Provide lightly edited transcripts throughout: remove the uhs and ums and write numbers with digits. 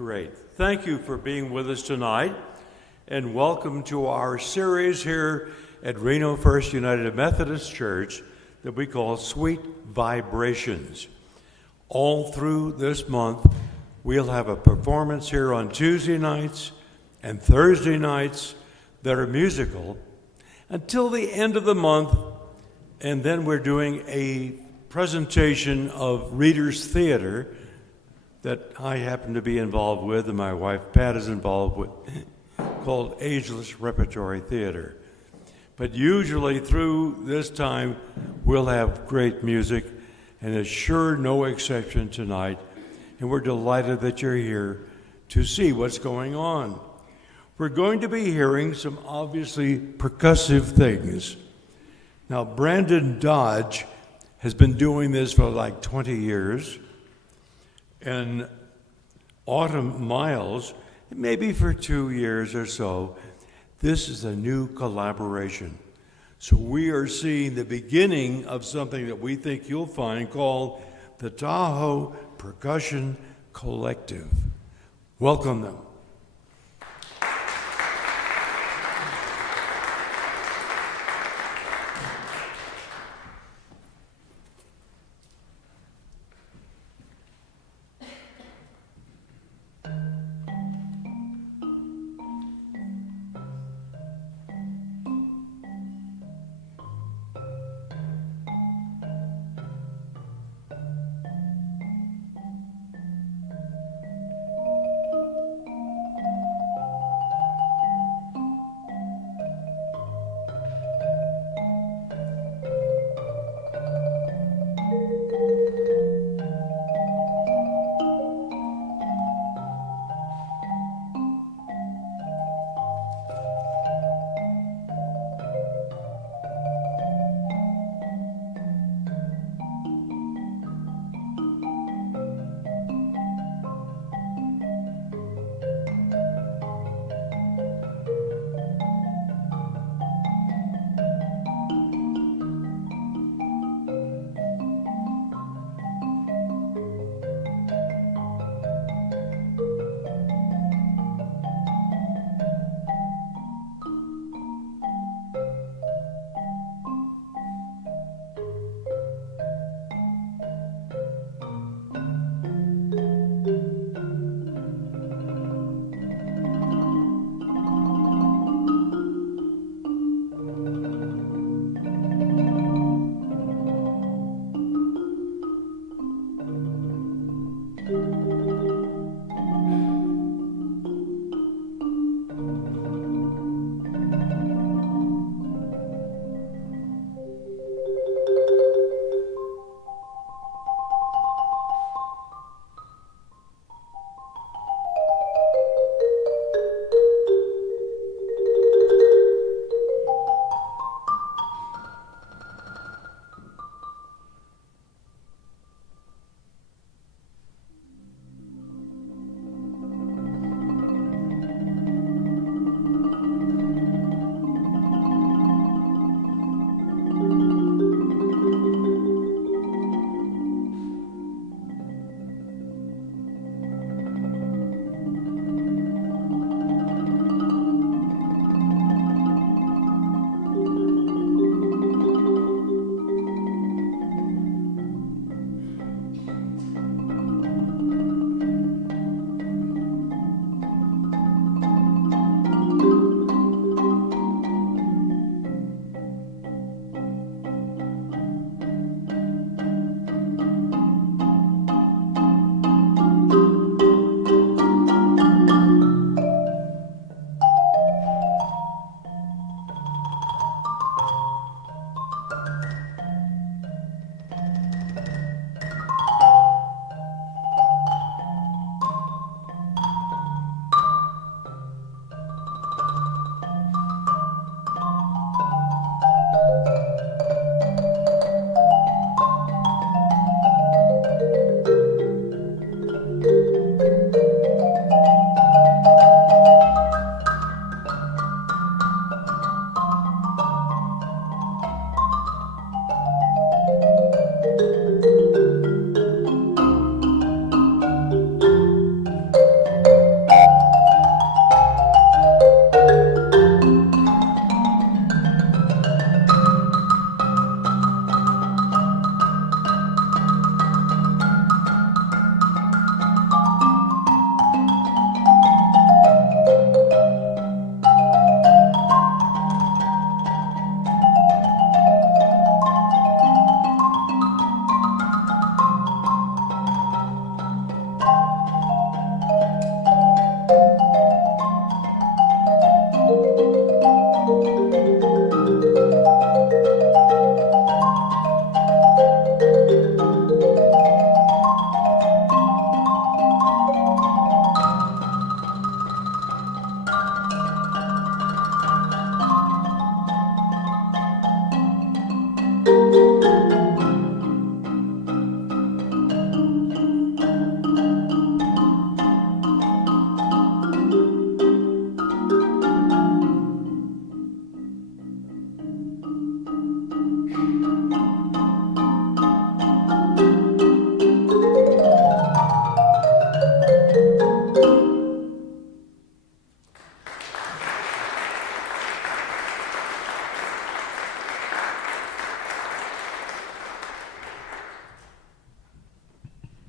Great. Thank you for being with us tonight, and welcome to our series here at Reno First United Methodist Church that we call Sweet Vibrations. All through this month, we'll have a performance here on Tuesday nights and Thursday nights that are musical until the end of the month, and then we're doing a presentation of Reader's Theater that I happen to be involved with and my wife Pat is involved with, called Ageless Repertory Theater. But usually through this time, we'll have great music, and it's sure no exception tonight. And we're delighted that you're here to see what's going on. We're going to be hearing some obviously percussive things. Now, Brandon Dodge has been doing this for like 20 years, and Autumn Miles, maybe for 2 years or so. This is a new collaboration. So we are seeing the beginning of something that we think you'll find called the Tahoe Percussion Collective. Welcome them.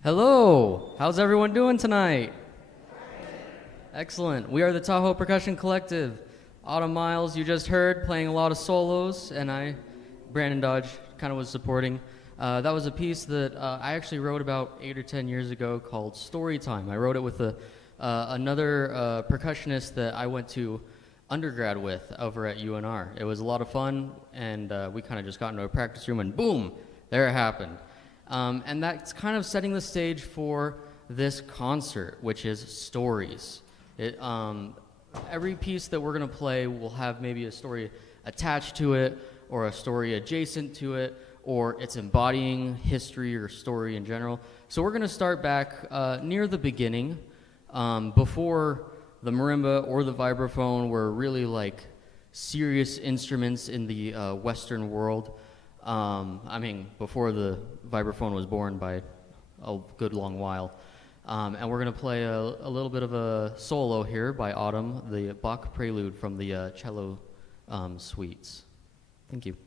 Hello! How's everyone doing tonight? Excellent. We are the Tahoe Percussion Collective. Autumn Miles, you just heard, playing a lot of solos, and I, Brandon Dodge, kind of was supporting. That was a piece that I actually wrote about 8 or 10 years ago called Story Time. I wrote it with another percussionist that I went to undergrad with over at UNR. It was a lot of fun, and we kind of just got into a practice room, and boom, there it happened. And that's kind of setting the stage for this concert, which is stories. Every piece that we're going to play will have maybe a story attached to it, or a story adjacent to it, or it's embodying history or story in general. So we're going to start back near the beginning, before the marimba or the vibraphone were really like serious instruments in the Western world. I mean, before the vibraphone was born by a good long while. And we're going to play a little bit of a solo here by Autumn, the Bach Prelude from the cello suites. Thank you.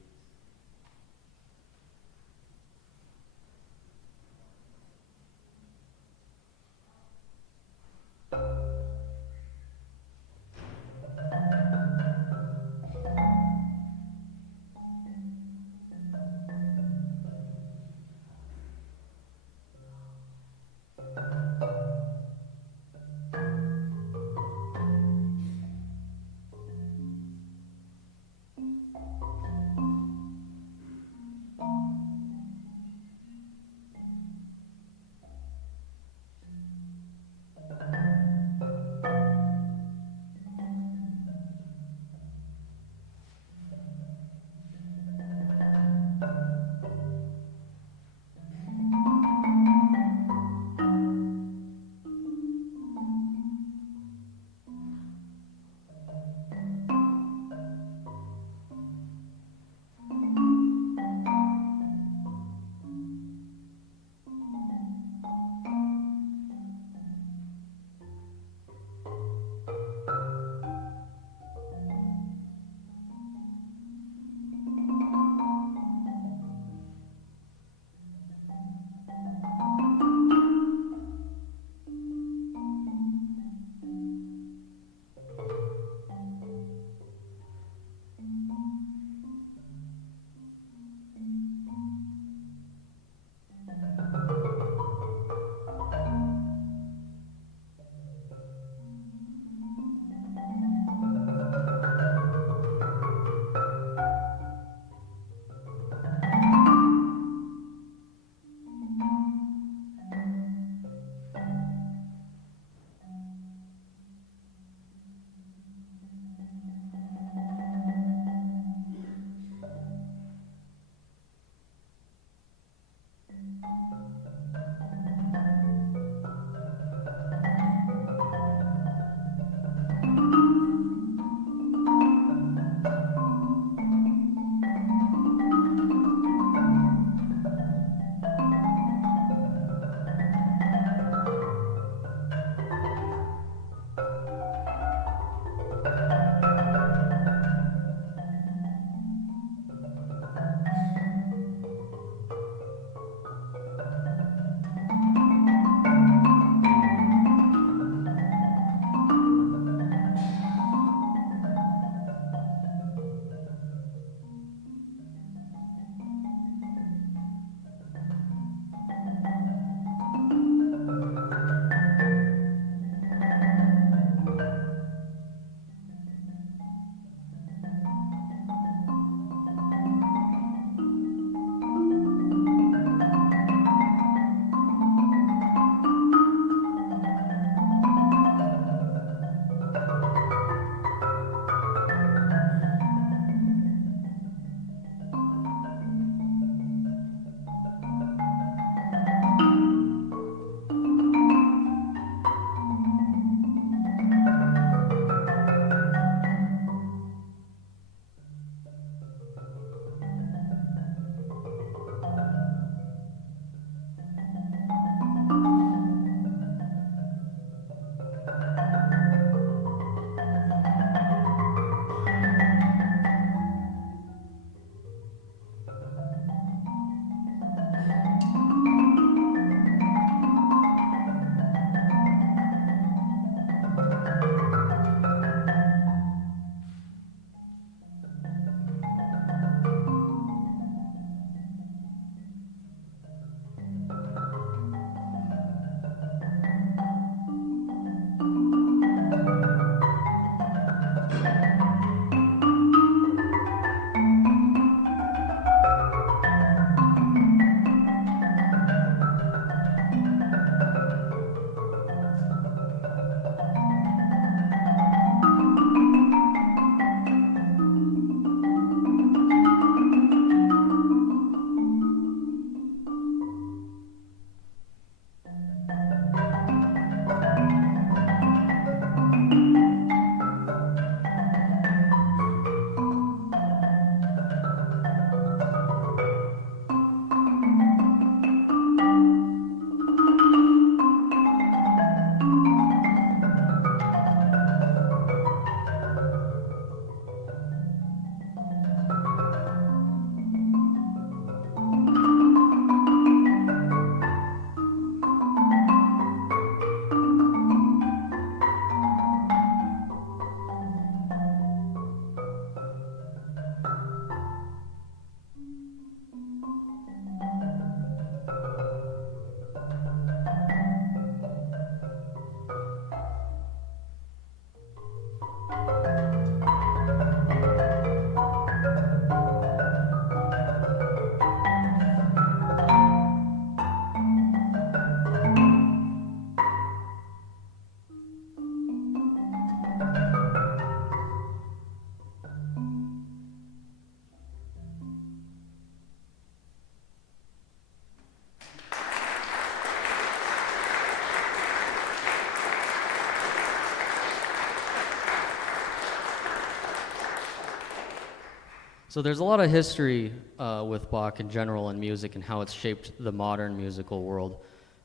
So there's a lot of history with Bach in general and music and how it's shaped the modern musical world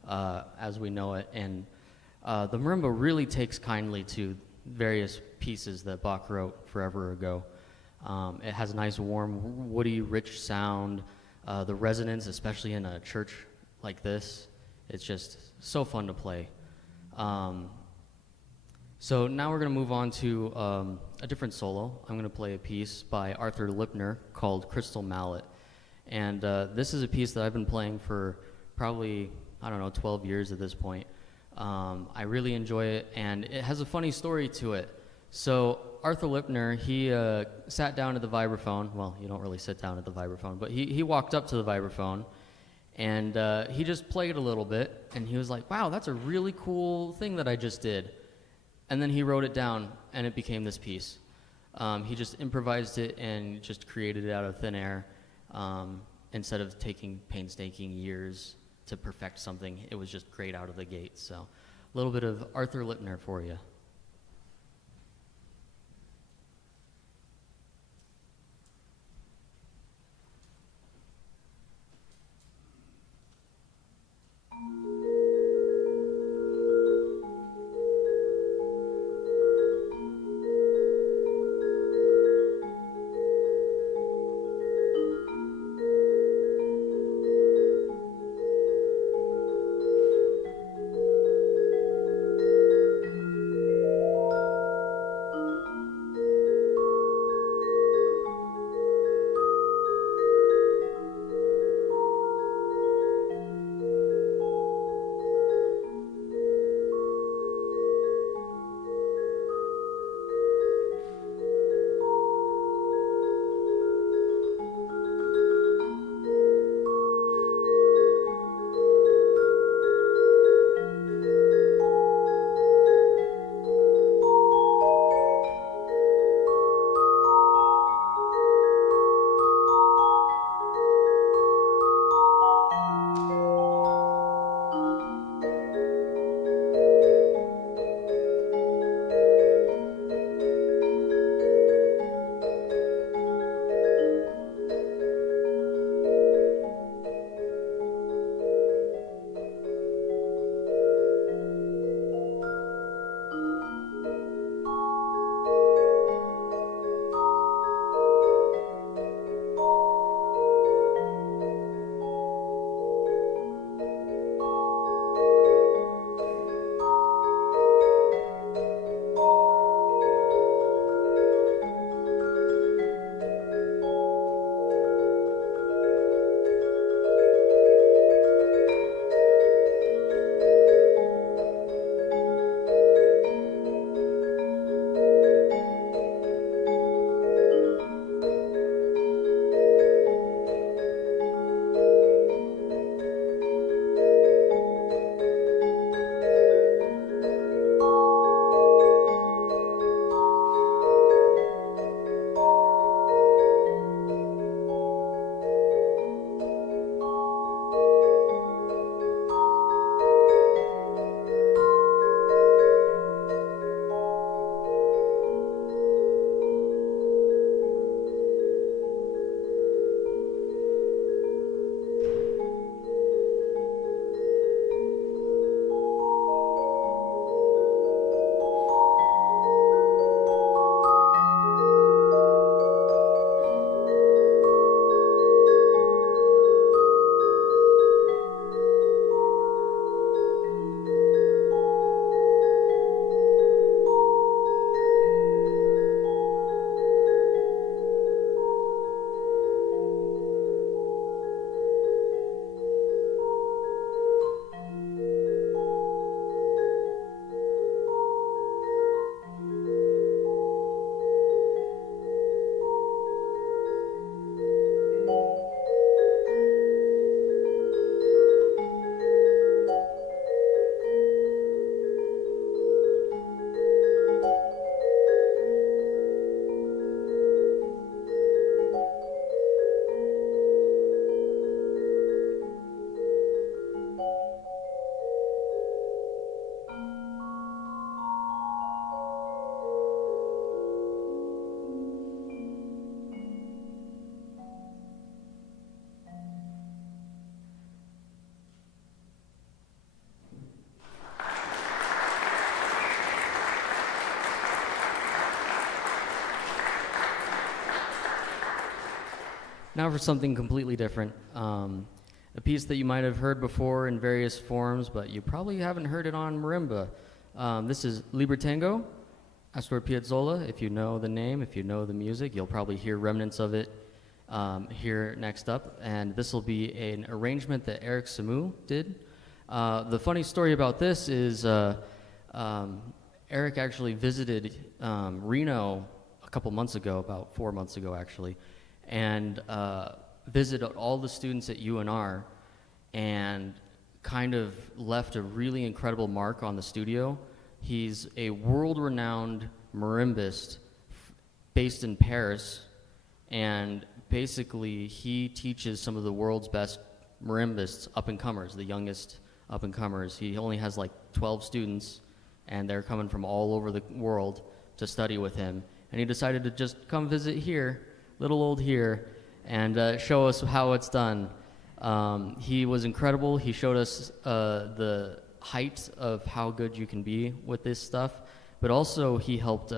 as we know it. And the marimba really takes kindly to various pieces that Bach wrote forever ago. It has a nice, warm, woody, rich sound. The resonance, especially in a church like this, it's just so fun to play. So now we're going to move on to a different solo. I'm going to play a piece by Arthur Lipner called Crystal Mallet. And this is a piece that I've been playing for probably, 12 years at this point. I really enjoy it, and it has a funny story to it. So Arthur Lipner, he sat down at the vibraphone. Well, you don't really sit down at the vibraphone, but he walked up to the vibraphone, and he just played a little bit, and he was like, wow, that's a really cool thing that I just did. And then he wrote it down, and it became this piece. He just improvised it and just created it out of thin air. Instead of taking painstaking years to perfect something, it was just great out of the gate. So a little bit of Arthur Lipner for you. Now for something completely different. A piece that you might have heard before in various forms, but you probably haven't heard it on marimba. This is Libertango, Astor Piazzolla. If you know the name, if you know the music, you'll probably hear remnants of it here next up. And this will be an arrangement that Eric Samu did. The funny story about this is Eric actually visited Reno a couple months ago, about 4 months ago actually, and visited all the students at UNR and kind of left a really incredible mark on the studio. He's a world-renowned marimbist based in Paris, and basically he teaches some of the world's best marimbists, up-and-comers, the youngest up-and-comers. He only has like 12 students, and they're coming from all over the world to study with him. And he decided to just come visit here, little old here, and show us how it's done. He was incredible. He showed us the height of how good you can be with this stuff, but also he helped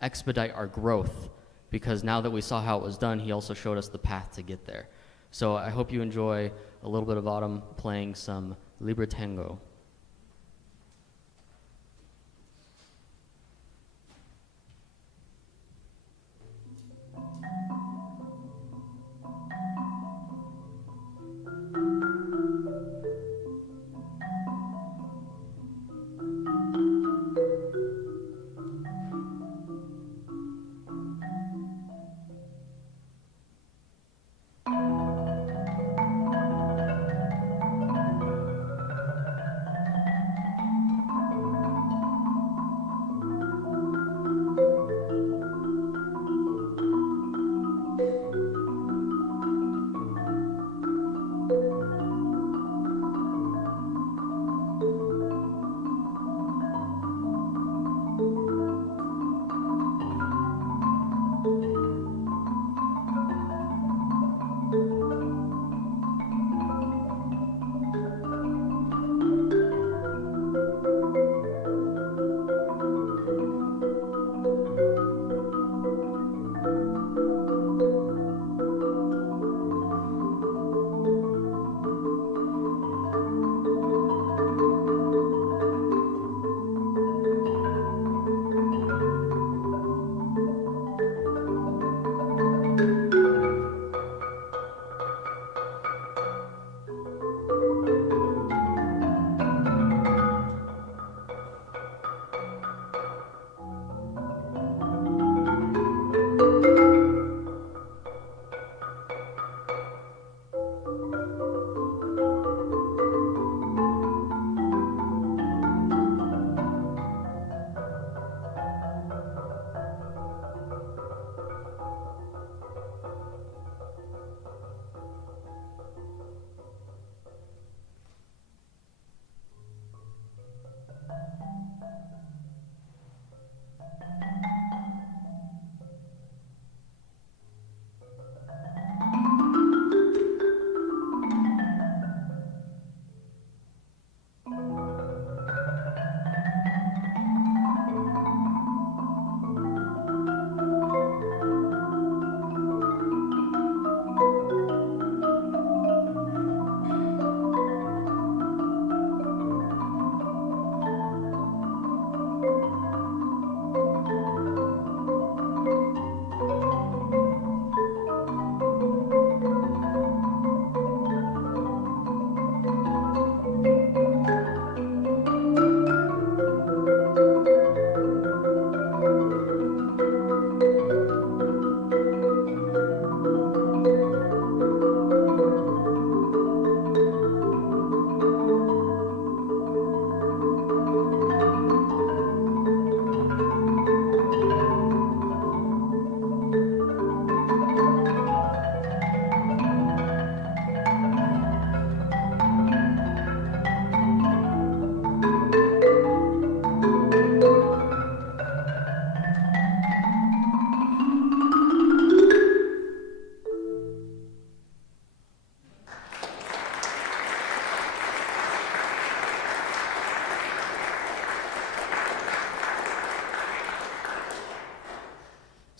expedite our growth, because now that we saw how it was done, he also showed us the path to get there. So I hope you enjoy a little bit of Autumn playing some Libertango.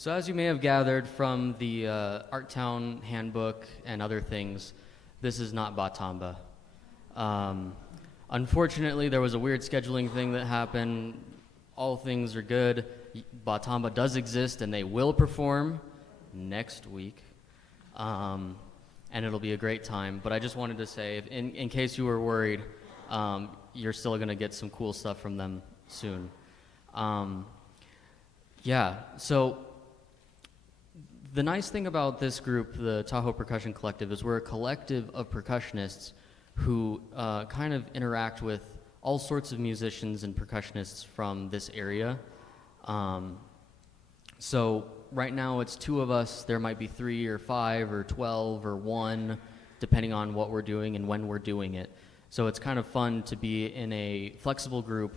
So as you may have gathered from the Art Town handbook and other things, this is not Batamba. Unfortunately, there was a weird scheduling thing that happened. All things are good. Batamba does exist, and they will perform next week. And it'll be a great time. But I just wanted to say, in case you were worried, you're still going to get some cool stuff from them soon. So the nice thing about this group, the Tahoe Percussion Collective, is we're a collective of percussionists who kind of interact with all sorts of musicians and percussionists from this area. So right now it's 2 of us. There might be 3 or 5 or 12 or 1, depending on what we're doing and when we're doing it. So it's kind of fun to be in a flexible group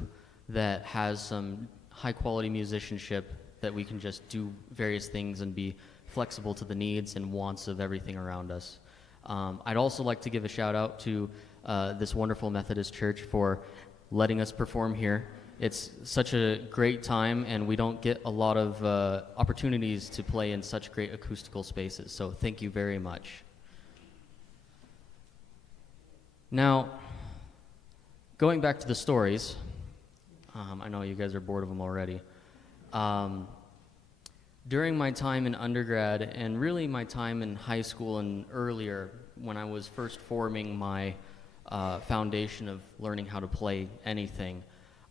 that has some high-quality musicianship that we can just do various things and be flexible to the needs and wants of everything around us. I'd also like to give a shout-out to this wonderful Methodist church for letting us perform here. It's such a great time, and we don't get a lot of opportunities to play in such great acoustical spaces, so thank you very much. Now, going back to the stories, I know you guys are bored of them already. During my time in undergrad, and really my time in high school and earlier, when I was first forming my foundation of learning how to play anything,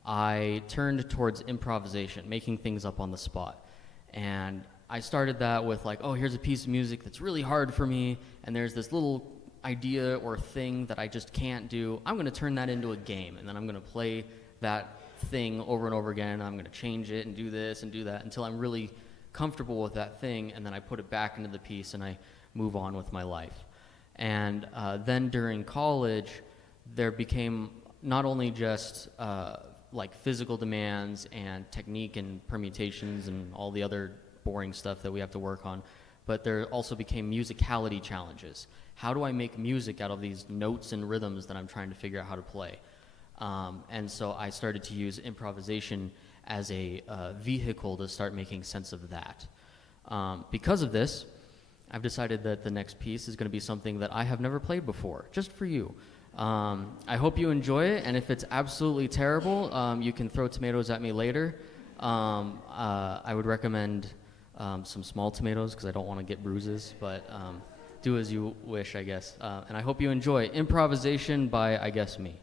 I turned towards improvisation, making things up on the spot. And I started that with like, oh, here's a piece of music that's really hard for me, and there's this little idea or thing that I just can't do. I'm going to turn that into a game, and then I'm going to play that thing over and over again. I'm going to change it and do this and do that until I'm really comfortable with that thing, and then I put it back into the piece and I move on with my life. And then during college, there became not only just like physical demands and technique and permutations and all the other boring stuff that we have to work on, but there also became musicality challenges. How do I make music out of these notes and rhythms that I'm trying to figure out how to play? And so I started to use improvisation as a vehicle to start making sense of that. Because of this, I've decided that the next piece is going to be something that I have never played before, just for you. I hope you enjoy it, and if it's absolutely terrible, you can throw tomatoes at me later. I would recommend some small tomatoes because I don't want to get bruises, but do as you wish, I guess. And I hope you enjoy Improvisation by, I guess, me.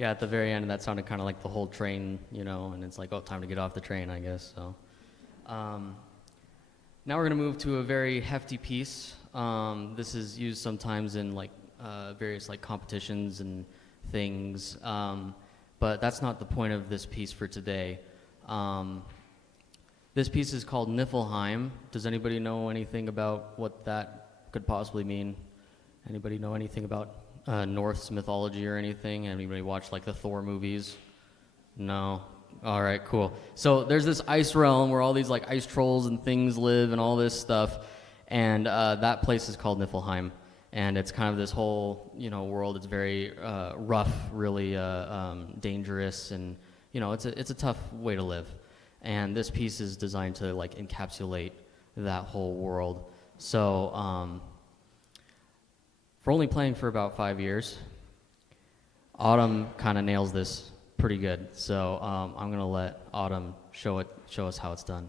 yeah, at the very end, that sounded kind of like the whole train, and it's like, oh, time to get off the train, I guess. So now we're gonna move to a very hefty piece. This is used sometimes in like various like competitions and things, but that's not the point of this piece for today. This piece is called Niflheim. Does anybody know anything about what that could possibly mean? Anybody know anything about Norse mythology or anything? Anybody watch like the Thor movies? No? All right, cool. So there's this ice realm where all these like ice trolls and things live and all this stuff, and that place is called Niflheim. And it's kind of this whole, world. It's very rough, really dangerous, and it's a tough way to live. And this piece is designed to like encapsulate that whole world. So for only playing for about 5 years, Autumn kind of nails this pretty good. So I'm gonna let Autumn show us how it's done.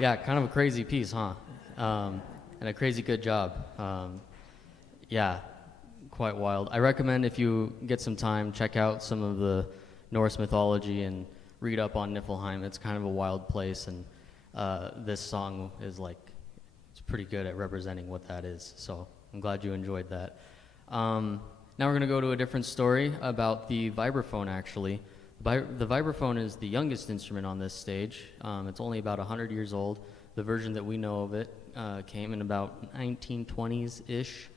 Yeah, kind of a crazy piece, huh? And a crazy good job. Yeah, quite wild. I recommend if you get some time, check out some of the Norse mythology and read up on Niflheim. It's kind of a wild place, and this song is like, it's pretty good at representing what that is. So I'm glad you enjoyed that. Now we're going to go to a different story about the vibraphone, actually. The vibraphone is the youngest instrument on this stage. It's only about 100 years old. The version that we know of it came in about 1920s-ish.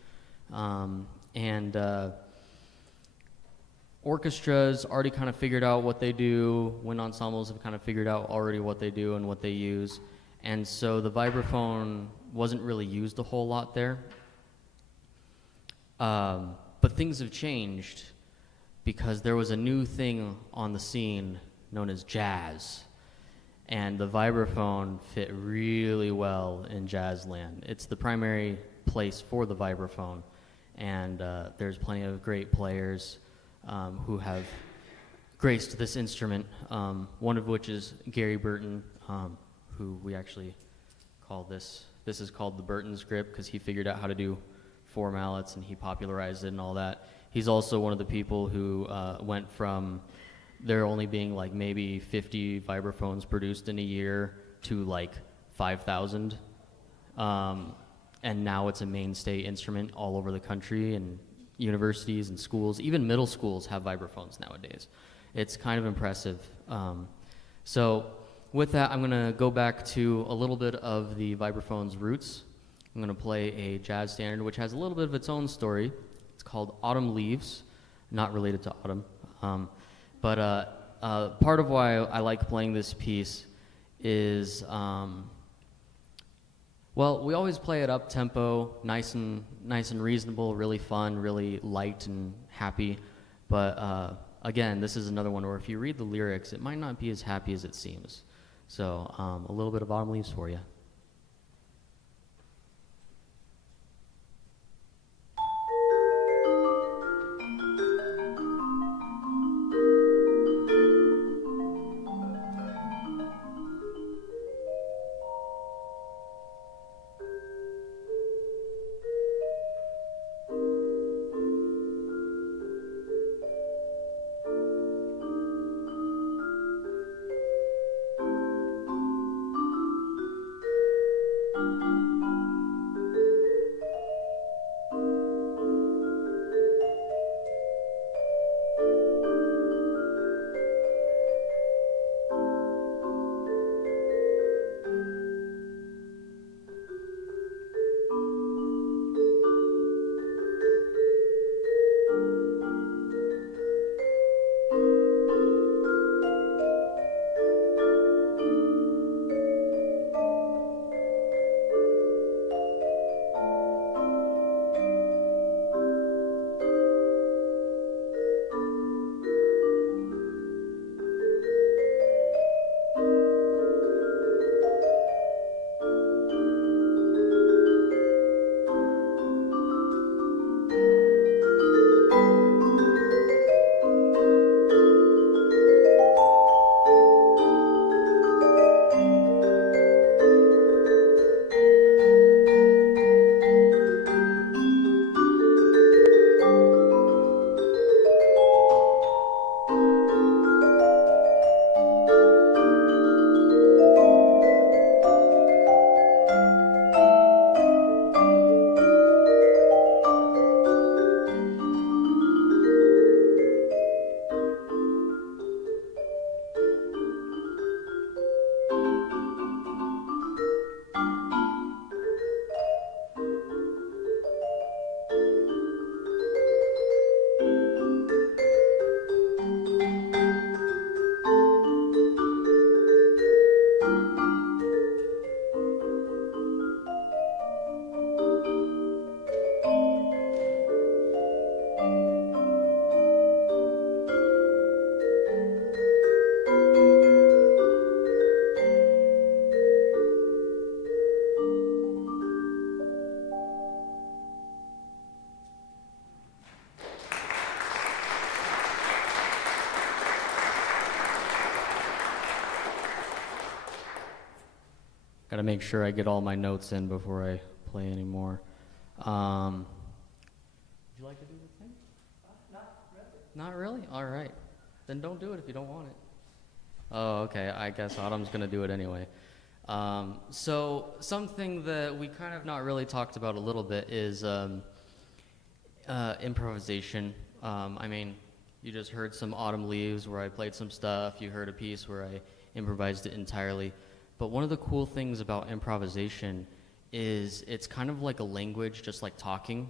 Orchestras already kind of figured out what they do. Wind ensembles have kind of figured out already what they do and what they use. And so the vibraphone wasn't really used a whole lot there. But things have changed because there was a new thing on the scene known as jazz. And the vibraphone fit really well in jazz land. It's the primary place for the vibraphone. And there's plenty of great players who have graced this instrument, one of which is Gary Burton, who we actually call this is called the Burton script because he figured out how to do 4 mallets and he popularized it and all that. He's also one of the people who went from there only being like maybe 50 vibraphones produced in a year to like 5,000. And now it's a mainstay instrument all over the country, and universities and schools, even middle schools have vibraphones nowadays. It's kind of impressive. So with that, I'm going to go back to a little bit of the vibraphone's roots. I'm going to play a jazz standard, which has a little bit of its own story. It's called Autumn Leaves, not related to autumn. But part of why I like playing this piece is, well, we always play it up tempo, nice and reasonable, really fun, really light and happy. But again, this is another one where if you read the lyrics, it might not be as happy as it seems. So a little bit of Autumn Leaves for you. to make sure I get all my notes in before I play anymore. Would you like to do the thing? Not really? All right. Then don't do it if you don't want it. Oh, okay. I guess Autumn's going to do it anyway. So something that we kind of not really talked about a little bit is improvisation. I mean, you just heard some Autumn Leaves where I played some stuff. You heard a piece where I improvised it entirely. But one of the cool things about improvisation is it's kind of like a language, just like talking.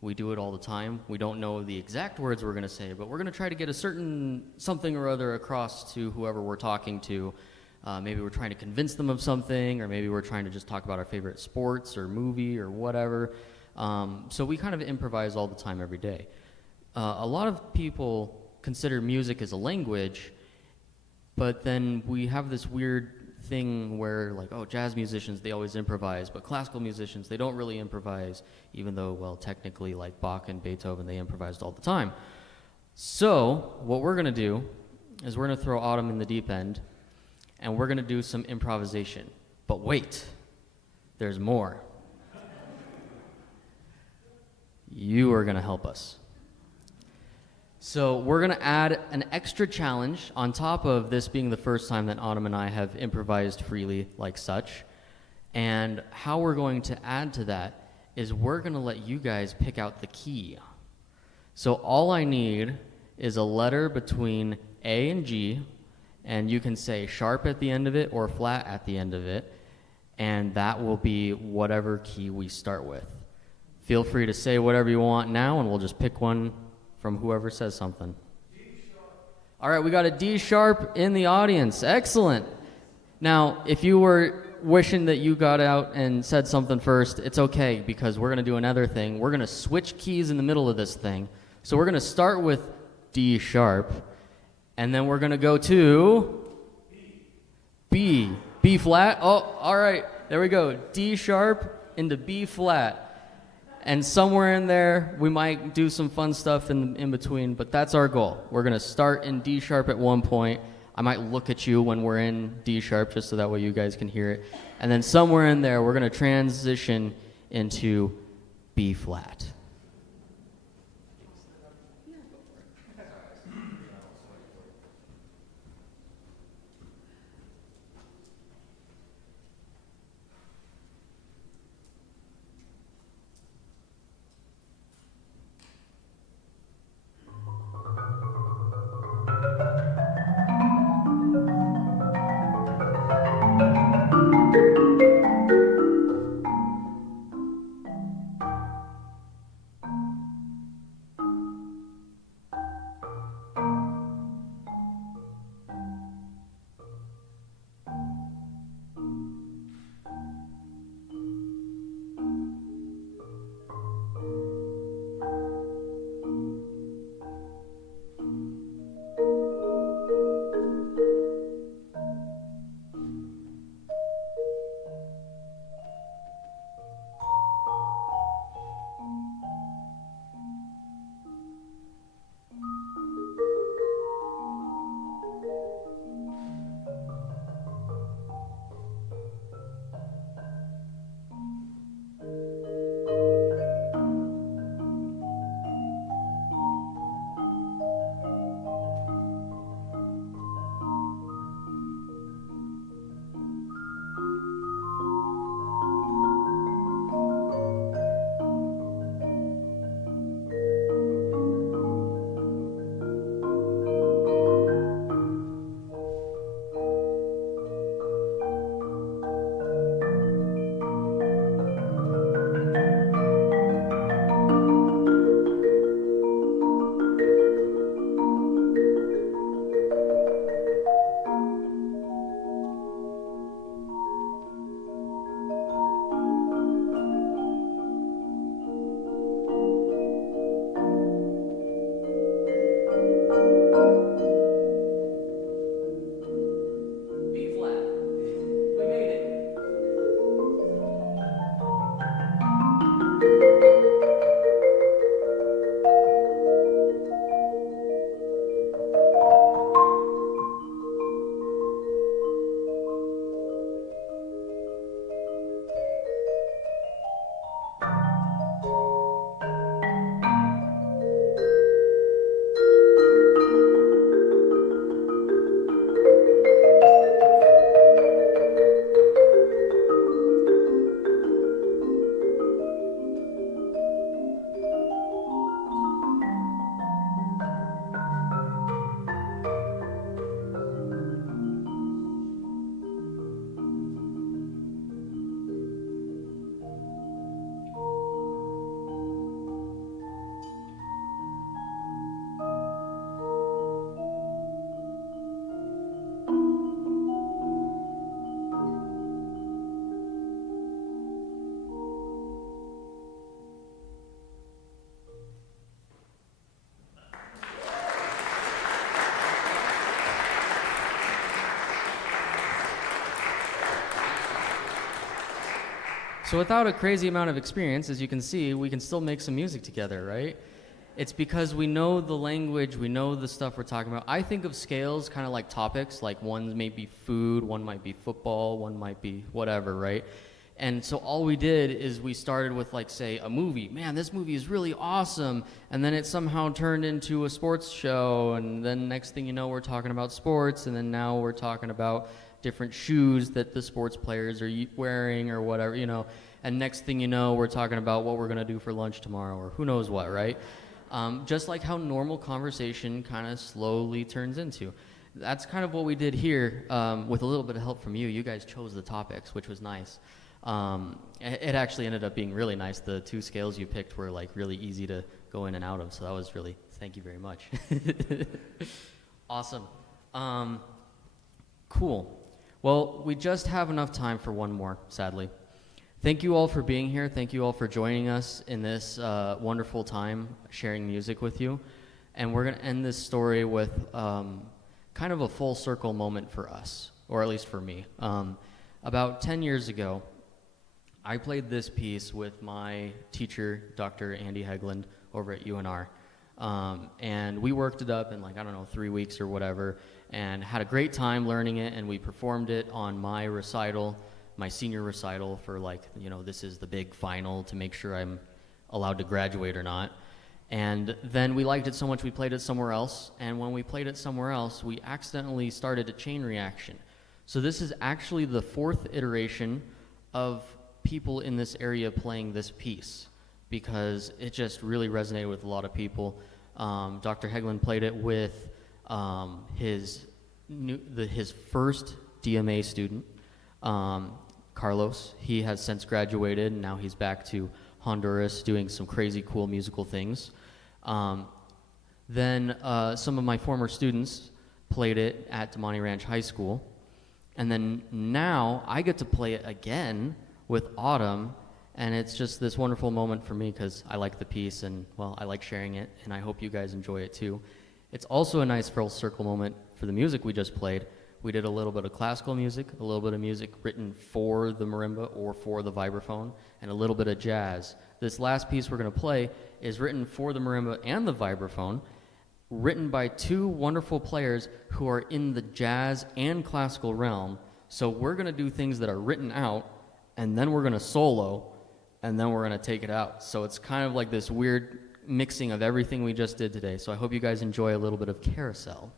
We do it all the time. We don't know the exact words we're going to say, but we're going to try to get a certain something or other across to whoever we're talking to. Maybe we're trying to convince them of something, or maybe we're trying to just talk about our favorite sports or movie or whatever. So we kind of improvise all the time, every day. A lot of people consider music as a language, but then we have this weird thing where, like, oh, jazz musicians, they always improvise, but classical musicians, they don't really improvise, even though, well, technically, like Bach and Beethoven, they improvised all the time. So what we're going to do is we're going to throw Autumn in the deep end, and we're going to do some improvisation. But wait, there's more. You are going to help us. So we're going to add an extra challenge on top of this being the first time that Autumn and I have improvised freely like such. And how we're going to add to that is we're going to let you guys pick out the key. So all I need is a letter between A and G, and you can say sharp at the end of it or flat at the end of it, and that will be whatever key we start with. Feel free to say whatever you want now, and we'll just pick one from whoever says something. All right, we got a D sharp in the audience. Excellent. Now, if you were wishing that you got out and said something first, it's okay, because we're going to do another thing. We're going to switch keys in the middle of this thing. So we're going to start with D sharp, and then we're going to go to B. B flat. Oh, all right. There we go. D sharp into B flat. And somewhere in there, we might do some fun stuff in between, but that's our goal. We're going to start in D sharp at one point. I might look at you when we're in D sharp, just so that way you guys can hear it. And then somewhere in there, we're going to transition into B flat. So without a crazy amount of experience, as you can see, we can still make some music together, right? It's because we know the language, we know the stuff we're talking about. I think of scales kind of like topics, like one may be food, one might be football, one might be whatever, right? And so all we did is we started with, like, say, a movie. Man, this movie is really awesome. And then it somehow turned into a sports show. And then next thing you know, we're talking about sports. And then now we're talking about different shoes that the sports players are wearing or whatever, you know. And next thing you know, we're talking about what we're going to do for lunch tomorrow or who knows what, right? Just like how normal conversation kind of slowly turns into. That's kind of what we did here with a little bit of help from you. You guys chose the topics, which was nice. It actually ended up being really nice. The two scales you picked were like really easy to go in and out of, so that was really, thank you very much. Awesome. Cool. Well, we just have enough time for one more, sadly. Thank you all for being here. Thank you all for joining us in this wonderful time sharing music with you. And we're going to end this story with kind of a full circle moment for us, or at least for me. About 10 years ago, I played this piece with my teacher, Dr. Andy Hegland, over at UNR. And we worked it up in, like, I don't know, 3 weeks or whatever, and had a great time learning it, and we performed it on my recital, my senior recital for, like, you know, this is the big final to make sure I'm allowed to graduate or not. And then we liked it so much we played it somewhere else, and when we played it somewhere else, we accidentally started a chain reaction. So this is actually the 4th iteration of people in this area playing this piece, because it just really resonated with a lot of people. Dr. Hegland played it with his first DMA student, Carlos. He has since graduated, and now he's back to Honduras doing some crazy cool musical things. Then some of my former students played it at Damani Ranch High School. And then now I get to play it again with Autumn, and it's just this wonderful moment for me because I like the piece and, well, I like sharing it, and I hope you guys enjoy it too. It's also a nice full circle moment for the music we just played. We did a little bit of classical music, a little bit of music written for the marimba or for the vibraphone, and a little bit of jazz. This last piece we're going to play is written for the marimba and the vibraphone, written by 2 wonderful players who are in the jazz and classical realm. So we're going to do things that are written out, and then we're going to solo, and then we're going to take it out. So it's kind of like this weird mixing of everything we just did today. So I hope you guys enjoy a little bit of Carousel.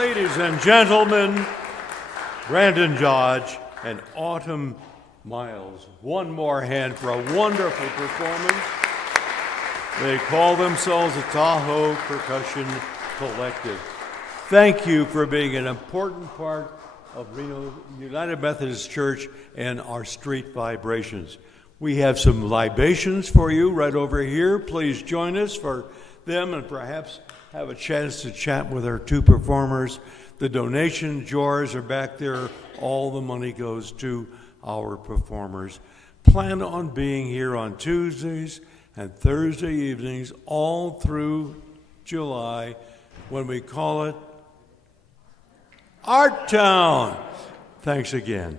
Ladies and gentlemen, Brandon Dodge and Autumn Miles. One more hand for a wonderful performance. They call themselves the Tahoe Percussion Collective. Thank you for being an important part of Reno United Methodist Church and our street vibrations. We have some libations for you right over here. Please join us for them and perhaps have a chance to chat with our two performers. The donation jars are back there. All the money goes to our performers. Plan on being here on Tuesdays and Thursday evenings all through July when we call it Art Town. Thanks again.